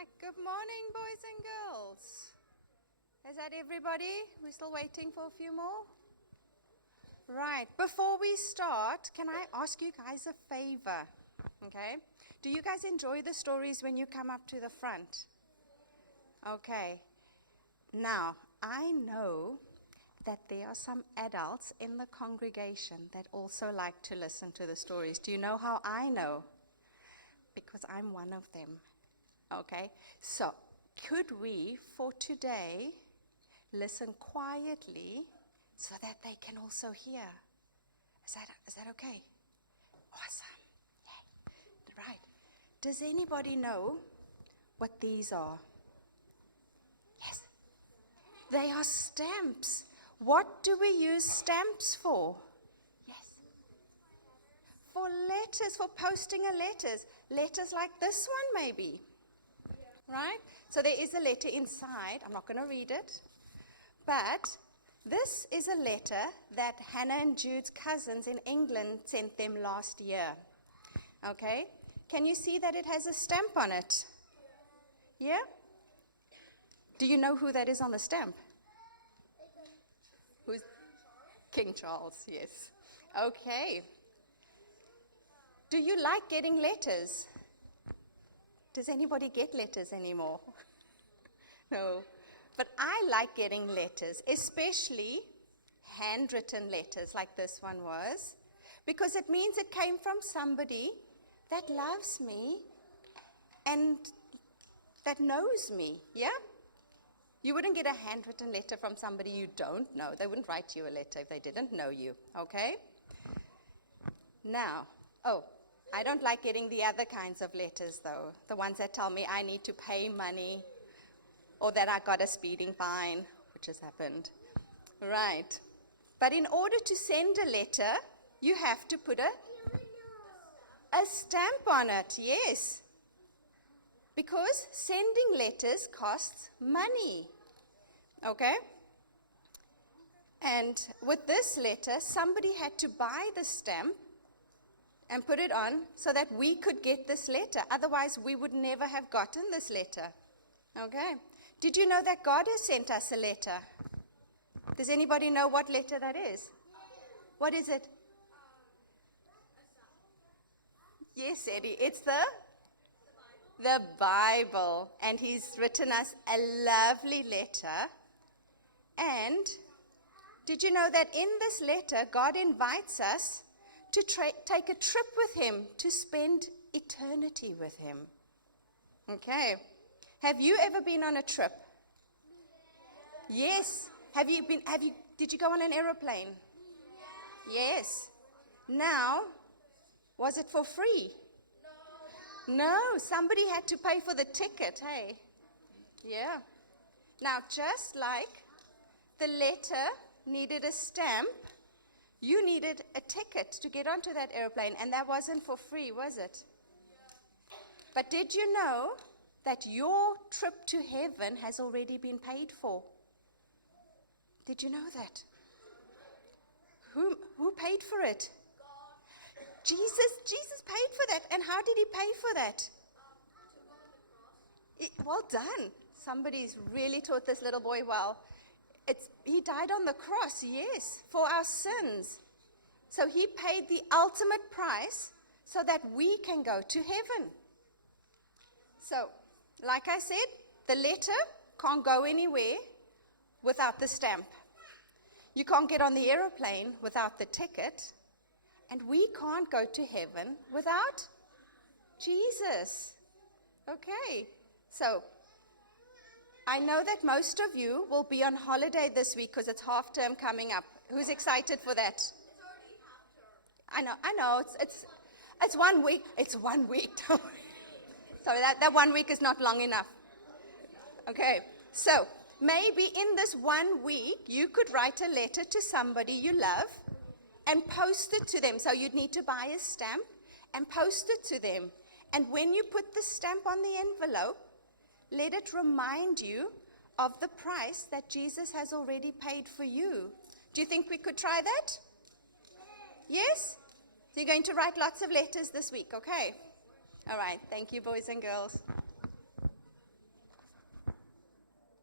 Right, good morning, boys and girls. Is that everybody? We're still waiting for a few more? Right, before we start, can I ask you guys a favor? Okay? Do you guys enjoy the stories when you come up to the front? Okay. Now, I know that there are some adults in the congregation that also like to listen to the stories. Do you know how I know? Because I'm one of them. Okay, so could we, for today, listen quietly so that they can also hear? Is that okay? Awesome. Yay. Right. Does anybody know what these are? Yes. They are stamps. What do we use stamps for? Yes. For letters, for posting a letters. Letters like this one, maybe. Right? So there is a letter inside. I'm not going to read it. But this is a letter that Hannah and Jude's cousins in England sent them last year. Okay? Can you see that it has a stamp on it? Yeah? Do you know who that is on the stamp? Who's King Charles, yes. Okay. Do you like getting letters? Does anybody get letters anymore? No. But I like getting letters, especially handwritten letters like this one was, because it means it came from somebody that loves me and that knows me, yeah? You wouldn't get a handwritten letter from somebody you don't know. They wouldn't write you a letter if they didn't know you, okay? Now, I don't like getting the other kinds of letters, though. The ones that tell me I need to pay money or that I got a speeding fine, which has happened. Right. But in order to send a letter, you have to put a stamp on it, yes. Because sending letters costs money. Okay? And with this letter, somebody had to buy the stamp and put it on so that we could get this letter. Otherwise, we would never have gotten this letter. Okay? Did you know that God has sent us a letter? Does anybody know what letter that is? What is it? Yes, Eddie. It's the Bible. And he's written us a lovely letter. And did you know that in this letter, God invites us to take a trip with him, to spend eternity with him. Okay. Have you ever been on a trip? Yes. Did you go on an aeroplane? Yes. Now, was it for free? No, somebody had to pay for the ticket, hey? Yeah. Now, just like the letter needed a stamp, you needed a ticket to get onto that airplane, and that wasn't for free, was it? But did you know that your trip to heaven has already been paid for? Did you know that? Who paid for it? Jesus paid for that. And how did he pay for that? Well done. Somebody's really taught this little boy well. He died on the cross, yes, for our sins. So he paid the ultimate price so that we can go to heaven. So, like I said, the letter can't go anywhere without the stamp. You can't get on the aeroplane without the ticket. And we can't go to heaven without Jesus. Okay, so I know that most of you will be on holiday this week because it's half term coming up. Who's excited for that? It's already half term. I know. It's 1 week. It's 1 week. Don't worry. Sorry, that 1 week is not long enough. Okay, so maybe in this 1 week you could write a letter to somebody you love and post it to them. So you'd need to buy a stamp and post it to them. And when you put the stamp on the envelope, let it remind you of the price that Jesus has already paid for you. Do you think we could try that? Yes? So you're going to write lots of letters this week, okay? All right. Thank you, boys and girls.